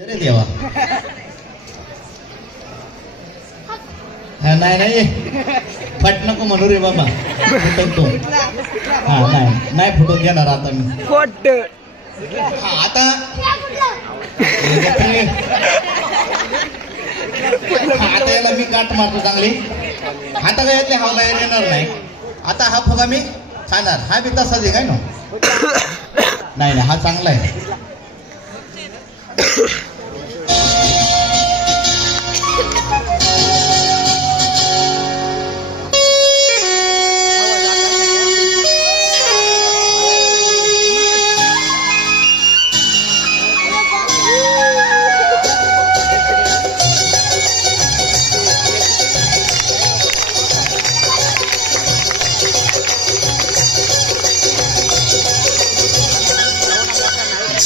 अरे देवा. हा नाही नाही फट नको म्हणू रे बाबा. फुटतो. हा नाही नाही फुटून घेणार आता मी. खोट आता आता याला मी काट मारतो चांगली. आता काय यातले हा बाहेर येणार नाही. आता हा फुगा मी खाणार. हा बी तसाच आहे काय ना. नाही नाही हा चांगला आहे.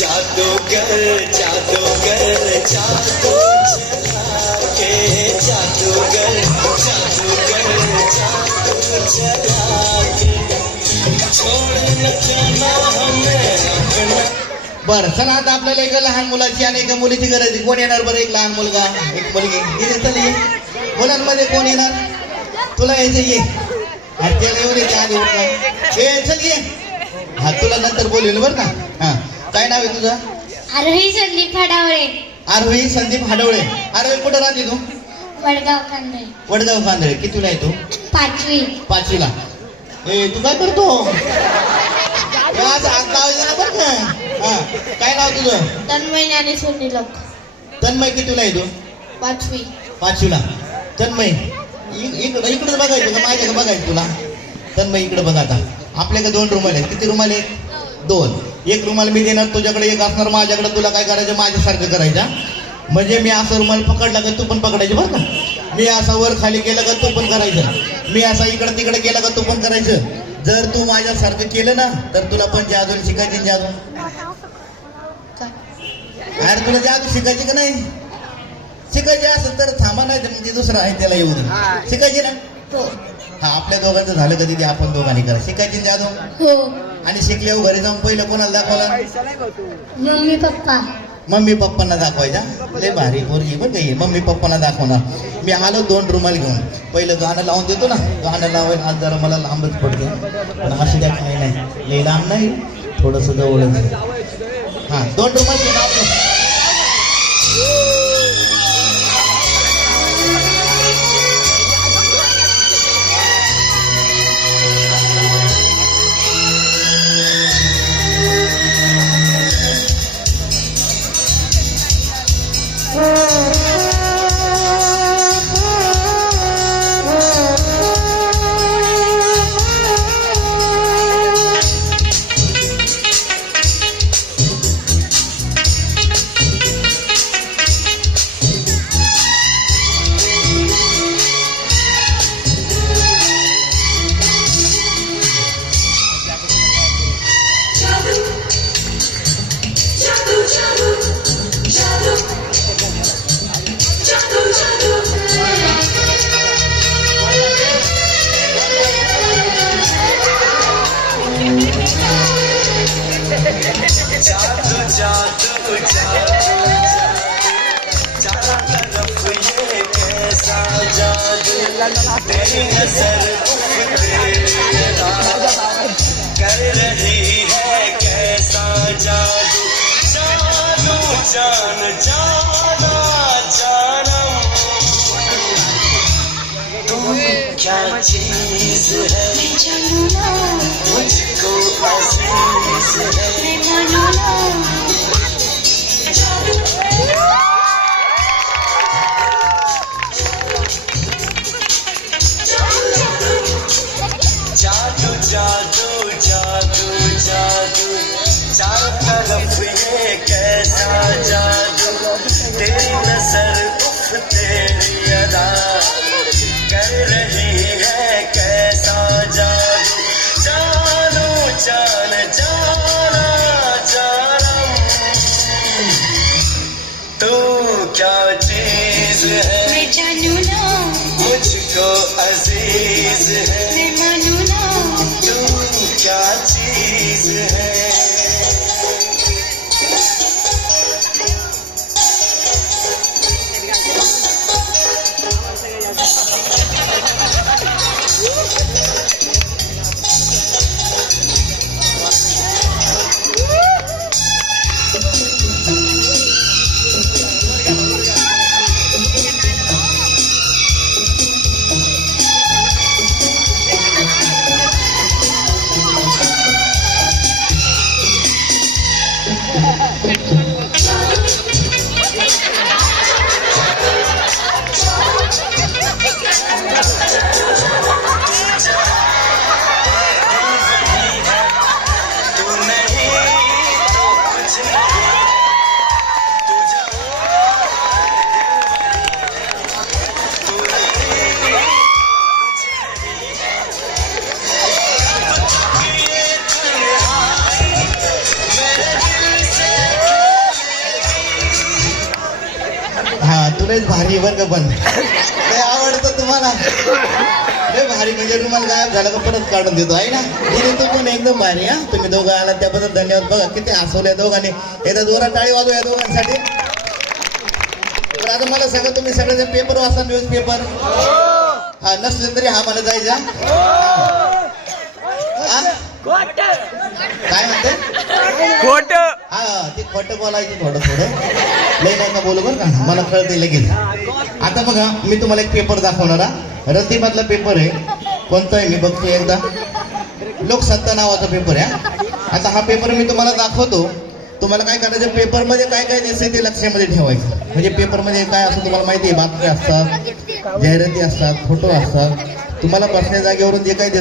जादूगर जादूगर जादू चला के जादूगर जादूगर जादू चला के छोड़ न जाना हमें अपना. बरं चला आता आपल्याला एक लहान मुलाची आणि एका मुलीची गरज आहे. कोण येणार बरं? एक लहान मुलगा एक मुलगी. ये मुलांमध्ये कोण येणार? तुला यायचं ये. आणि त्याला येऊ दे त्या आधी उठला. ये चल ये. हा तुला नंतर बोलेल बरं का. हा काय नाव आहे तुझं? आरोही संदीप फाडावळे. आरोही संदीप हाडवळे. आरोही कुठं राहते तू? वडगाव कांदळे. वडगाव कांदळे. कितीला आहे तू? 5वी. 5वीला. ए तू काय करतो? आज नाव आहे बरं का. हा काय नाव तुझं? तन्मय ज्ञानेश्वर निलक. तन्मय कितीला आहे तू? 5वी. 5वीला. तन्मय इकडे बघायचं का माझ्याकडे बघायचं तुला? तन्मय इकडे बघा. आता आपल्याकडे 2 रुमाल आहेत. किती रुमाल आहेत? 2. एक रुमाल मी देणार तुझ्याकडे, एक असणार माझ्याकडे. तुला काय करायचं? माझ्यासारखं करायचं. म्हणजे मी असा रुमाल पकडला का तू पण पकडायचं बरं का. मी असा वर खाली केलं का तू पण करायचं. मी असा इकडे तिकडे केला का तू पण करायचं. जर तू माझ्यासारखं केलं ना तर तुला पण जादू शिकायची. जादू अरे तुला जादू शिकायची का नाही? शिकायची असेल तर थांबा, नाही तर म्हणजे दुसरं आहे त्याला येऊ दे. शिकायची ना. हा आपल्या दोघांचं झालं कधी ते आपण दोघांनी करा. शिकायची जादू. हो. आणि शिकल्यावर घरी जाऊन पहिलं कोणाला दाखवला? Mummy papa. मम्मी पप्पांना दाखवायचा. लय भारी पोरगी बरं काही. मम्मी पप्पांना दाखवणार. मी आलो 2 रुमाल घेऊन. पहिलं गाणं लावून देतो ना. गाणं लावायला आज जरा मला लांबच पडते पण असं द्या काही नाही. लई लांब नाही, थोडंसं जवळच. हा 2 रुमाल घेऊन आलो. जादू जादू जादू चारों तरफ ये कैसा जादू. तेरी नजर कर रही है कैसा जादू. जादू जान जाना जानम. तू क्या चीज है मुझको अजीज है. जादू जादू जादू जादू चारों तरफ ये कैसा जादू. तेरी नजर उफ तेरी अदा कर रही है कैसा जादू. जानो जान जाना जानम. तू क्या चीज है मुझको अजीज है. तू क्या चीज है. हा तुलाच भारी बरं का पण काय आवडतं तुम्हाला लय भारी म्हणजे रुमाल गायब झाला का परत काढून देतो आहे ना दिदी तू पण एकदम भारी हा तुम्ही दोघं आलात त्याबद्दल धन्यवाद बघा किती हसवल्या दोघांनी एकदा जोरात टाळी वाजू या दोघांसाठी तर आता मला सांगा तुम्ही सगळेजण पेपर वाचा न्यूज पेपर हा नसले तरी हा मला जायचा काय म्हणते खोट हा ते खोटं बोलायचं थोडं लई नाही का बोलू बरं का मला कळते लगेच आता बघा मी तुम्हाला एक पेपर दाखवणार हा रतीमधला पेपर आहे कोणता आहे मी बघतो एकदा लोकसत्ता नावाचा पेपर आहे आता हा पेपर मी तुम्हाला दाखवतो तुम्हाला काय करायचं पेपरमध्ये काय काय दिसते ते लक्षामध्ये ठेवायचं म्हणजे पेपरमध्ये काय असं तुम्हाला माहिती आहे बातम्या असतात जाहिराती असतात फोटो असतात तुम्हाला बसण्या जागेवरून जे काही